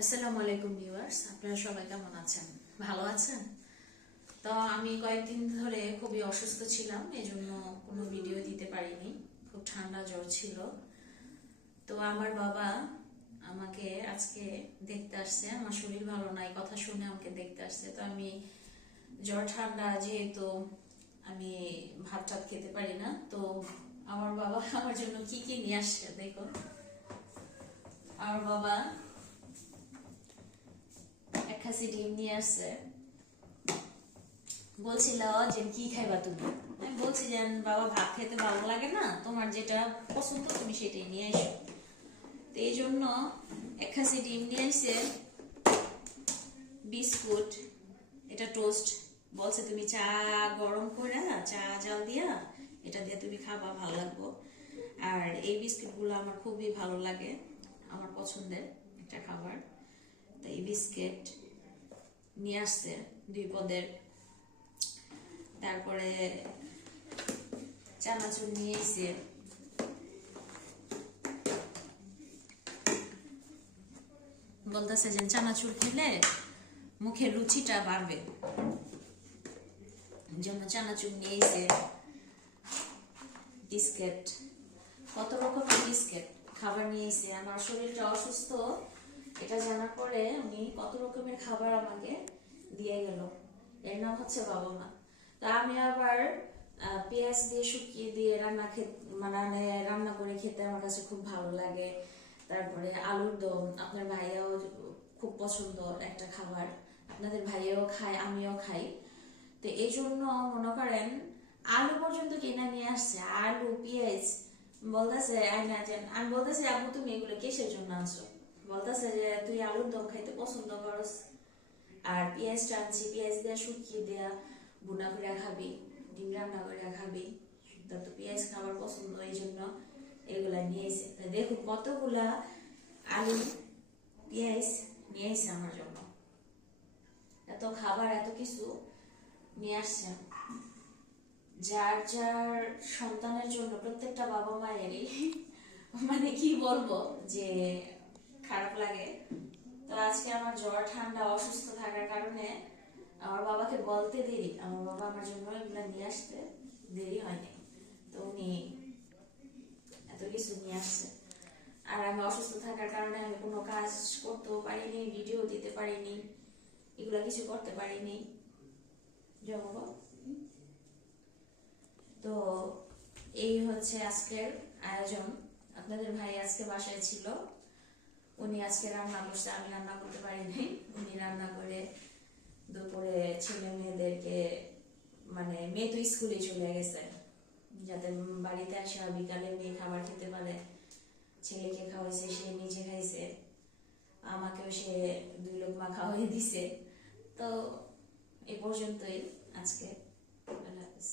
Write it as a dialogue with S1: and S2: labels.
S1: আসসালামু আলাইকুম ভিউয়ার্স, আপনারা সবাই কেমন আছেন? ভালো আছেন? তো আমি কয়েকদিন ধরে খুবই অসুস্থ ছিলাম, এজন্য কোনো ভিডিও দিতে পারিনি। খুব ঠান্ডা জ্বর ছিল। তো আমার বাবা আমাকে আজকে দেখতে আসছে, আমার শরীর ভালো নাই, কথা শুনে আমাকে দেখতে আসছে। তো আমি জ্বর ঠান্ডা যেহেতু আমি ভাত টাত খেতে পারি না, তো আমার বাবা আমার জন্য কি কি নিয়ে আসছে দেখো আমার বাবা খাসি ডিম নিয়ে আসছে। বলছিল যে কি খাইবা তুমি? আমি বলছি যে বাবা ভাত খেতে ভালো লাগে না। তোমার যেটা পছন্দ, তুমি সেটাই নিয়ে এসো তো এই জন্য এক খাসি ডিম নিয়ে আসছে বিস্কুট, এটা টোস্ট। বলছে, তুমি চা গরম করে চা জাল দিয়া, এটা দিয়ে তুমি খাবা, ভালো লাগবো। আর এই বিস্কিটগুলো আমার খুবই ভালো লাগে, আমার পছন্দের একটা খাবার। তো এই বিস্কিট নিয়ে আসছে, দুই পদের। তারপরে চানাচুর নিয়ে বলতেছে যে চানাচুর খেলে মুখের রুচিটা বাড়বে। জন্য চানাচুর নিয়ে এসে বিস্কিট, কত রকমের বিস্কিট খাবার নিয়ে এসে। আমার শরীরটা অসুস্থ। এটা জানার পরে উনি কত রকমের খাবার আমাকে দিয়ে গেল। এর নাম হচ্ছে বাবা মা তা আমি আবার পেঁয়াজ দিয়ে শুকিয়ে দিয়ে রান্না খেতে মানে রান্না করে খেতে আমার কাছে খুব ভালো লাগে। তারপরে আলুর দম, আপনার ভাইয়াও খুব পছন্দ একটা খাবার। আপনাদের ভাইয়াও খায়, আমিও খাই। তো এই জন্য মনে করেন, আলু পর্যন্ত কিনে নিয়ে আসছে। আলু, পেঁয়াজ, বলতেছে আমি বলতেছি আপু তুমি এগুলো কিসের জন্য আনছো? বলতেছে যে, তুই আলুর দম খাইতে পছন্দ করস। আর পেঁয়াজ টানছি, পেঁয়াজ দিয়ে শুকিয়ে দেয়া বুনা করে খাবি, ডিম রান্না করে খাবি। তোর তো পেঁয়াজ খাবার পছন্দ এই জন্য এগুলা নিয়ে এসে দেখুন কতগুলা আলু পেঁয়াজ নিয়ে এসে আমার জন্য। এত খাবার, এত কিছু নিয়ে আসছে। যার যার সন্তানের জন্য প্রত্যেকটা বাবা মায়েরই মানে কি বলব, যে খারাপ লাগে। তো আজকে আমার জ্বর, ঠান্ডা, অসুস্থ থাকার কারণে আমার বাবাকে বলতে দেরি। আমার বাবা আমার জন্য এগুলো নিয়ে আসতে দেরি হয়নি। তো উনি এত কিছু নিয়ে আসছে। আর আমি অসুস্থ থাকার কারণে আমি কোনো কাজ করতেও পারিনি, ভিডিও দিতে পারিনি, এগুলো কিছু করতে পারিনি। তো এই হচ্ছে আজকের আয়োজন। আপনাদের ভাই আজকে বাসায় ছিল। উনি আজকে রান্না করছে আমি রান্না করতে পারিনি উনি রান্না করে দুপুরে ছেলে মেয়েদেরকে মানে মেয়ে তো স্কুলে চলে গেছে। যাতে বাড়িতে আসা বিকালে মেয়ে খাবার খেতে পারে, ছেলেকে খাওয়াইছে, সে নিজে খাইছে। আমাকেও সে দুই লোক মা খাওয়াই দিছে। তো এ পর্যন্তই আজকে। আল্লাহ হাফেজ।